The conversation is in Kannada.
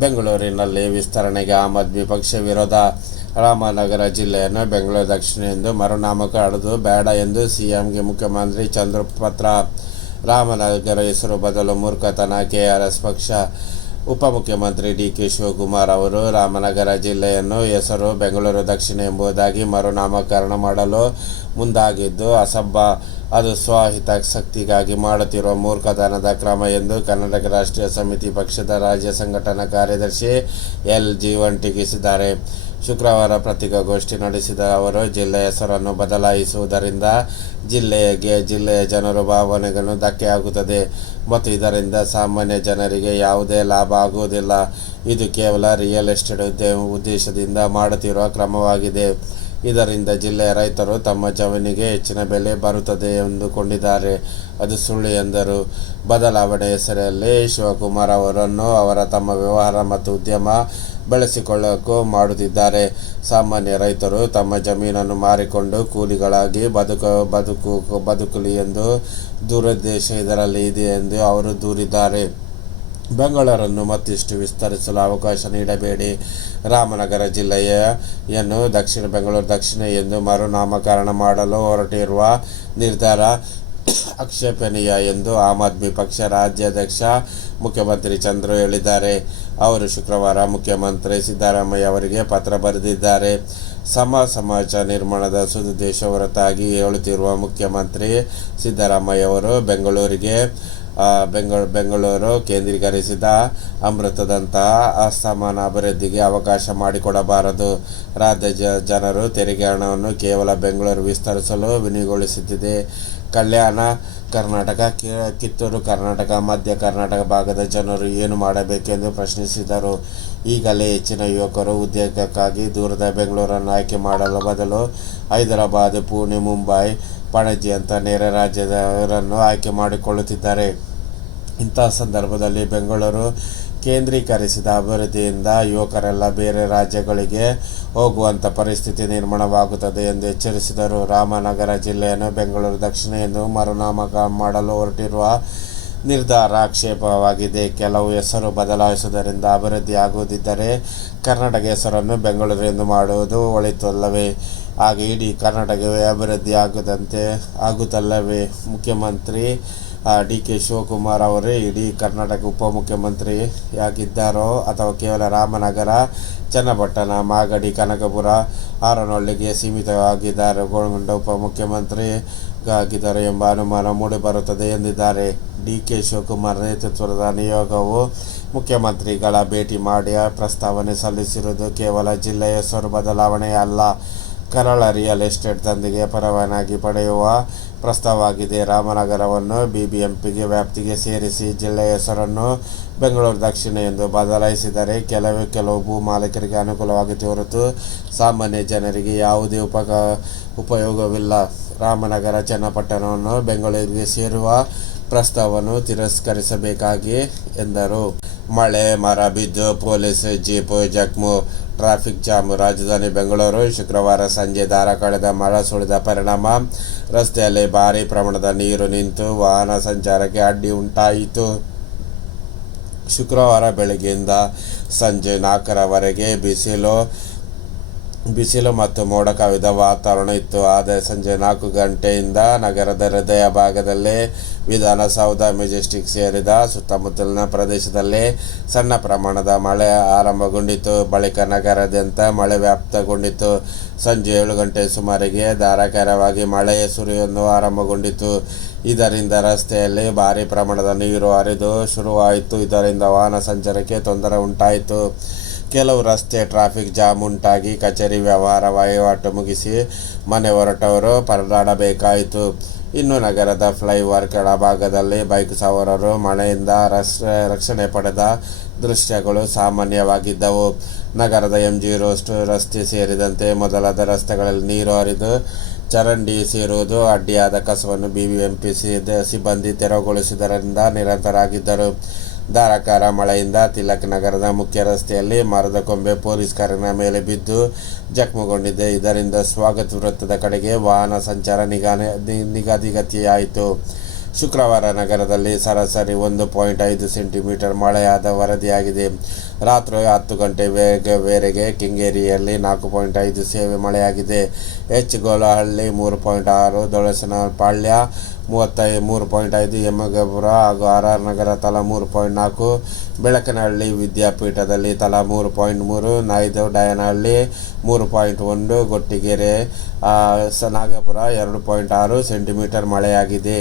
ಬೆಂಗಳೂರಿನಲ್ಲಿ ವಿಸ್ತರಣೆಗೆ ಆಮ್ ಆದ್ಮಿ ಪಕ್ಷ ವಿರೋಧ. ರಾಮನಗರ ಜಿಲ್ಲೆಯನ್ನು ಬೆಂಗಳೂರು ದಕ್ಷಿಣ ಎಂದು ಮರುನಾಮಕರಣ ಬೇಡ ಎಂದು ಸಿಎಂಗೆ ಮುಖ್ಯಮಂತ್ರಿ ಚಂದ್ರು ಪತ್ರ. ರಾಮನಗರ ಹೆಸರು ಬದಲು ಮೂರ್ಖತನ. ಕೆಆರ್ಎಸ್ ಪಕ್ಷ. ಉಪಮುಖ್ಯಮಂತ್ರಿ ಡಿಕೆ ಶಿವಕುಮಾರ್ ಅವರು ರಾಮನಗರ ಜಿಲ್ಲೆಯನ್ನು ಹೆಸರು ಬೆಂಗಳೂರು ದಕ್ಷಿಣ ಎಂಬುದಾಗಿ ಮರುನಾಮಕರಣ ಮಾಡಲು ಮುಂದಾಗಿದ್ದು ಅಸಭ್ಯ. ಅದು ಸ್ವಹಿತಾಸಕ್ತಿಗಾಗಿ ಮಾಡುತ್ತಿರುವ ಮೂರ್ಖತನದ ಕ್ರಮ ಎಂದು ಕರ್ನಾಟಕ ರಾಷ್ಟ್ರೀಯ ಸಮಿತಿ ಪಕ್ಷದ ರಾಜ್ಯ ಸಂಘಟನಾ ಕಾರ್ಯದರ್ಶಿ ಎಲ್ ಜೀವನ್ ಟೀಕಿಸಿದ್ದಾರೆ. ಶುಕ್ರವಾರ ಪತ್ರಿಕಾಗೋಷ್ಠಿ ನಡೆಸಿದ ಅವರು, ಜಿಲ್ಲೆಯ ಹೆಸರನ್ನು ಬದಲಾಯಿಸುವುದರಿಂದ ಜಿಲ್ಲೆಯ ಜನರ ಭಾವನೆಗಳು ಧಕ್ಕೆಯಾಗುತ್ತದೆ ಮತ್ತು ಇದರಿಂದ ಸಾಮಾನ್ಯ ಜನರಿಗೆ ಯಾವುದೇ ಲಾಭ ಆಗುವುದಿಲ್ಲ. ಇದು ಕೇವಲ ರಿಯಲ್ ಎಸ್ಟೇಟ್ ಉದ್ದೇಶದಿಂದ ಮಾಡುತ್ತಿರುವ ಕ್ರಮವಾಗಿದೆ. ಇದರಿಂದ ಜಿಲ್ಲೆಯ ರೈತರು ತಮ್ಮ ಜಮೀನಿಗೆ ಹೆಚ್ಚಿನ ಬೆಲೆ ಬರುತ್ತದೆ ಎಂದುಕೊಂಡಿದ್ದಾರೆ. ಅದು ಸುಳ್ಳು ಎಂದರು. ಬದಲಾವಣೆ ಹೆಸರಲ್ಲಿ ಶಿವಕುಮಾರ್ ಅವರನ್ನು ತಮ್ಮ ವ್ಯವಹಾರ ಮತ್ತು ಉದ್ಯಮ ಬೆಳೆಸಿಕೊಳ್ಳಲು ಮಾಡುತ್ತಿದ್ದಾರೆ. ಸಾಮಾನ್ಯ ರೈತರು ತಮ್ಮ ಜಮೀನನ್ನು ಮಾರಿಕೊಂಡು ಕೂಲಿಗಳಾಗಿ ಬದುಕಲಿ ಎಂದು ದುರುದ್ದೇಶ ಇದರಲ್ಲಿ ಇದೆ ಎಂದು ಅವರು ದೂರಿದ್ದಾರೆ. ಬೆಂಗಳೂರನ್ನು ಮತ್ತಿಷ್ಟು ವಿಸ್ತರಿಸಲು ಅವಕಾಶ ನೀಡಬೇಡಿ. ರಾಮನಗರ ಜಿಲ್ಲೆಯನ್ನು ಬೆಂಗಳೂರು ದಕ್ಷಿಣ ಎಂದು ಮರುನಾಮಕರಣ ಮಾಡಲು ಹೊರಟಿರುವ ನಿರ್ಧಾರ ಆಕ್ಷೇಪಣೀಯ ಎಂದು ಆಮ್ ಆದ್ಮಿ ಪಕ್ಷ ರಾಜ್ಯಾಧ್ಯಕ್ಷ ಮುಖ್ಯಮಂತ್ರಿ ಚಂದ್ರು ಹೇಳಿದ್ದಾರೆ. ಅವರು ಶುಕ್ರವಾರ ಮುಖ್ಯಮಂತ್ರಿ ಸಿದ್ದರಾಮಯ್ಯ ಅವರಿಗೆ ಪತ್ರ ಬರೆದಿದ್ದಾರೆ. ಸಮಾಜ ನಿರ್ಮಾಣದ ಸದುದ್ದೇಶ ಹೊರತಾಗಿ ಹೇಳುತ್ತಿರುವ ಮುಖ್ಯಮಂತ್ರಿ ಸಿದ್ದರಾಮಯ್ಯ ಅವರು ಬೆಂಗಳೂರು ಕೇಂದ್ರೀಕರಿಸಿದ ಅಮೃತದಂತಹ ಅಸಮಾನ ಅಭಿವೃದ್ಧಿಗೆ ಅವಕಾಶ ಮಾಡಿಕೊಡಬಾರದು. ರಾಜ್ಯ ಜನರು ತೆರಿಗೆ ಹಣವನ್ನು ಕೇವಲ ಬೆಂಗಳೂರು ವಿಸ್ತರಿಸಲು ವಿನಿಯೋಗಿಸುತ್ತಿದೆ. ಕಲ್ಯಾಣ ಕರ್ನಾಟಕ, ಕಿತ್ತೂರು ಕರ್ನಾಟಕ, ಮಧ್ಯ ಕರ್ನಾಟಕ ಭಾಗದ ಜನರು ಏನು ಮಾಡಬೇಕೆಂದು ಪ್ರಶ್ನಿಸಿದರು. ಈಗಲೇ ಹೆಚ್ಚಿನ ಯುವಕರು ಉದ್ಯೋಗಕ್ಕಾಗಿ ದೂರದ ಬೆಂಗಳೂರನ್ನು ಆಯ್ಕೆ ಮಾಡಲು ಬದಲು ಹೈದರಾಬಾದ್, ಪುಣೆ, ಮುಂಬೈ, ಪಣಜಿ ಅಂತ ನೆರೆ ರಾಜ್ಯದವರನ್ನು ಆಯ್ಕೆ ಮಾಡಿಕೊಳ್ಳುತ್ತಿದ್ದಾರೆ. ಇಂತಹ ಸಂದರ್ಭದಲ್ಲಿ ಬೆಂಗಳೂರು ಕೇಂದ್ರೀಕರಿಸಿದ ಅಭಿವೃದ್ಧಿಯಿಂದ ಯುವಕರೆಲ್ಲ ಬೇರೆ ರಾಜ್ಯಗಳಿಗೆ ಹೋಗುವಂಥ ಪರಿಸ್ಥಿತಿ ನಿರ್ಮಾಣವಾಗುತ್ತದೆ ಎಂದು ಎಚ್ಚರಿಸಿದರು. ರಾಮನಗರ ಜಿಲ್ಲೆಯನ್ನು ಬೆಂಗಳೂರು ದಕ್ಷಿಣ ಎಂದು ಮರುನಾಮಕರಣ ಮಾಡಲು ಹೊರಟಿರುವ ನಿರ್ಧಾರ ಆಕ್ಷೇಪವಾಗಿದೆ. ಕೆಲವು ಹೆಸರು ಬದಲಾಯಿಸುವುದರಿಂದ ಅಭಿವೃದ್ಧಿ ಆಗುವುದಿದ್ದರೆ ಕರ್ನಾಟಕ ಹೆಸರನ್ನು ಬೆಂಗಳೂರು ಎಂದು ಮಾಡುವುದು ಒಳಿತಲ್ಲವೇ? ಹಾಗೆ ಇಡೀ ಕರ್ನಾಟಕವೇ ಅಭಿವೃದ್ಧಿ ಆಗುತ್ತಲ್ಲವೇ? ಮುಖ್ಯಮಂತ್ರಿ ಡಿಕೆ ಶಿವಕುಮಾರ್ ಅವರೇ ಇಡೀ ಕರ್ನಾಟಕ ಉಪಮುಖ್ಯಮಂತ್ರಿಯಾಗಿದ್ದಾರೋ ಅಥವಾ ಕೇವಲ ರಾಮನಗರ, ಚನ್ನಪಟ್ಟಣ, ಮಾಗಡಿ, ಕನಕಪುರ, ಹಾರೋನಹಳ್ಳಿಗೆ ಸೀಮಿತವಾಗಿದ್ದಾರೆಗೊಂಡ ಉಪಮುಖ್ಯಮಂತ್ರಿಯಾಗಿದ್ದಾರೆ ಎಂಬ ಅನುಮಾನ ಮೂಡಿಬರುತ್ತದೆ ಎಂದಿದ್ದಾರೆ. ಡಿಕೆ ಶಿವಕುಮಾರ್ ನೇತೃತ್ವದ ನಿಯೋಗವು ಮುಖ್ಯಮಂತ್ರಿಗಳ ಭೇಟಿ ಮಾಡಿ ಪ್ರಸ್ತಾವನೆ ಸಲ್ಲಿಸಿರುವುದು ಕೇವಲ ಜಿಲ್ಲೆಯ ಹೆಸರು ಬದಲಾವಣೆ ಅಲ್ಲ, ಕರಾಳ ರಿಯಲ್ ಎಸ್ಟೇಟ್ ದಂಧೆಗೆ ಪರವಾನಗಿ ಪಡೆಯುವ ಪ್ರಸ್ತಾವವಾಗಿದೆ. ರಾಮನಗರವನ್ನು ಬಿಬಿಎಂಪಿ ವ್ಯಾಪ್ತಿಗೆ ಸೇರಿಸಿ ಜಿಲ್ಲೆಯ ಹೆಸರನ್ನು ಬೆಂಗಳೂರು ದಕ್ಷಿಣ ಎಂದು ಬದಲಾಯಿಸಿದರೆ ಕೆಲವು ಭೂ ಮಾಲೀಕರಿಗೆ ಅನುಕೂಲವಾಗುತ್ತೆ ಹೊರತು ಸಾಮಾನ್ಯ ಜನರಿಗೆ ಯಾವುದೇ ಉಪಯೋಗವಿಲ್ಲ. ರಾಮನಗರ, ಚನ್ನಪಟ್ಟಣವನ್ನು ಬೆಂಗಳೂರಿಗೆ ಸೇರುವ ಪ್ರಸ್ತಾವವನ್ನು ತಿರಸ್ಕರಿಸಬೇಕಾಗಿ ಎಂದರು. ಮಳೆ, ಮರ ಬಿದ್ದು ಪೊಲೀಸ್ ಜೀಪ್ ಜಖಮು, ಟ್ರಾಫಿಕ್ ಜಾಮ್. ರಾಜಧಾನಿ ಬೆಂಗಳೂರು ಶುಕ್ರವಾರ ಸಂಜೆ ಧಾರಾಕಾರದ ಮಳೆ ಸುರಿದ ಪರಿಣಾಮ ರಸ್ತೆಯಲ್ಲಿ ಭಾರೀ ಪ್ರಮಾಣದ ನೀರು ನಿಂತು ವಾಹನ ಸಂಚಾರಕ್ಕೆ ಅಡ್ಡಿ ಉಂಟಾಯಿತು. ಶುಕ್ರವಾರ ಬೆಳಗ್ಗೆಯಿಂದ ಸಂಜೆ 4ರವರೆಗೆ ಬಿಸಿಲು ಮತ್ತು ಮೋಡ ಕವಿದ ವಾತಾವರಣ ಇತ್ತು. ಆದರೆ ಸಂಜೆ 4 ಗಂಟೆಯಿಂದ ನಗರದ ಹೃದಯ ಭಾಗದಲ್ಲಿ ವಿಧಾನಸೌಧ, ಮೆಜೆಸ್ಟಿಕ್ ಸೇರಿದ ಸುತ್ತಮುತ್ತಲಿನ ಪ್ರದೇಶದಲ್ಲಿ ಸಣ್ಣ ಪ್ರಮಾಣದ ಮಳೆ ಆರಂಭಗೊಂಡಿತು. ಬಳಿಕ ನಗರಾದ್ಯಂತ ಮಳೆ ವ್ಯಾಪ್ತಗೊಂಡಿತು. ಸಂಜೆ 7 ಗಂಟೆ ಸುಮಾರಿಗೆ ಧಾರಾಕಾರವಾಗಿ ಮಳೆ ಸುರಿಯುವುದು ಆರಂಭಗೊಂಡಿತು. ಇದರಿಂದ ರಸ್ತೆಯಲ್ಲಿ ಭಾರೀ ಪ್ರಮಾಣದ ನೀರು ಹರಿದು ಶುರುವಾಯಿತು. ಇದರಿಂದ ವಾಹನ ಸಂಚಾರಕ್ಕೆ ತೊಂದರೆ ಉಂಟಾಯಿತು. ಕೆಲವು ರಸ್ತೆ ಟ್ರಾಫಿಕ್ ಜಾಮ್ ಉಂಟಾಗಿ ಕಚೇರಿ ವಹಿವಾಟು ಮುಗಿಸಿ ಮನೆ ಹೊರಟವರು ಪರದಾಡಬೇಕಾಯಿತು. ಇನ್ನು ನಗರದ ಫ್ಲೈಓವರ್ ಕೆಳಭಾಗದಲ್ಲಿ ಬೈಕ್ ಸವಾರರು ಮಳೆಯಿಂದ ರಕ್ಷಣೆ ಪಡೆದ ದೃಶ್ಯಗಳು ಸಾಮಾನ್ಯವಾಗಿದ್ದವು. ನಗರದ ಎಂಜಿ ರೋಡ್ ರಸ್ತೆ ಸೇರಿದಂತೆ ಮೊದಲಾದ ರಸ್ತೆಗಳಲ್ಲಿ ನೀರು ಹರಿದು ಚರಂಡಿ ಸೇರುವುದು ಅಡ್ಡಿಯಾದ ಕಸವನ್ನು ಬಿಬಿಎಂಪಿ ಸಿಬ್ಬಂದಿ ತೆರವುಗೊಳಿಸುವುದರಿಂದ ನಿರಂತರರಾಗಿದ್ದರು. ಧಾರಾಕಾರ ಮಳೆಯಿಂದ ತಿಲಕ್ ನಗರದ ಮುಖ್ಯ ರಸ್ತೆಯಲ್ಲಿ ಮರದ ಕೊಂಬೆ ಪೊಲೀಸ್ ಕಾರಿನ ಮೇಲೆ ಬಿದ್ದು ಜಖಮುಗೊಂಡಿದೆ. ಇದರಿಂದ ಸ್ವಾಗತ ವೃತ್ತದ ಕಡೆಗೆ ವಾಹನ ಸಂಚಾರ ನಿಗದಿಗತಿಯಾಯಿತು. ಶುಕ್ರವಾರ ನಗರದಲ್ಲಿ ಸರಾಸರಿ 1.5 ಸೆಂಟಿಮೀಟರ್ ಮಳೆಯಾದ ವರದಿಯಾಗಿದೆ. ರಾತ್ರಿ 10 ಗಂಟೆ ವೇಳೆಗೆ ಕೆಂಗೇರಿಯಲ್ಲಿ 4.5 ಸೇವೆ ಮಳೆಯಾಗಿದೆ. ಗೋಲಹಳ್ಳಿ 3.6, ದೊಳಸನಪಾಳ್ಯ 3.5, ಯಮಗಾಪುರ ಹಾಗೂ ಆರ್ ನಗರ ತಲಾ 3.4, ಬೆಳಕನಹಳ್ಳಿ ವಿದ್ಯಾಪೀಠದಲ್ಲಿ ತಲಾ 3.3, ನಾಯ್ದು-ಡಯನಹಳ್ಳಿ 3.1, ಗೊಟ್ಟಿಗೆರೆ ನಾಗಪುರ 2.6 ಸೆಂಟಿಮೀಟರ್ ಮಳೆಯಾಗಿದೆ.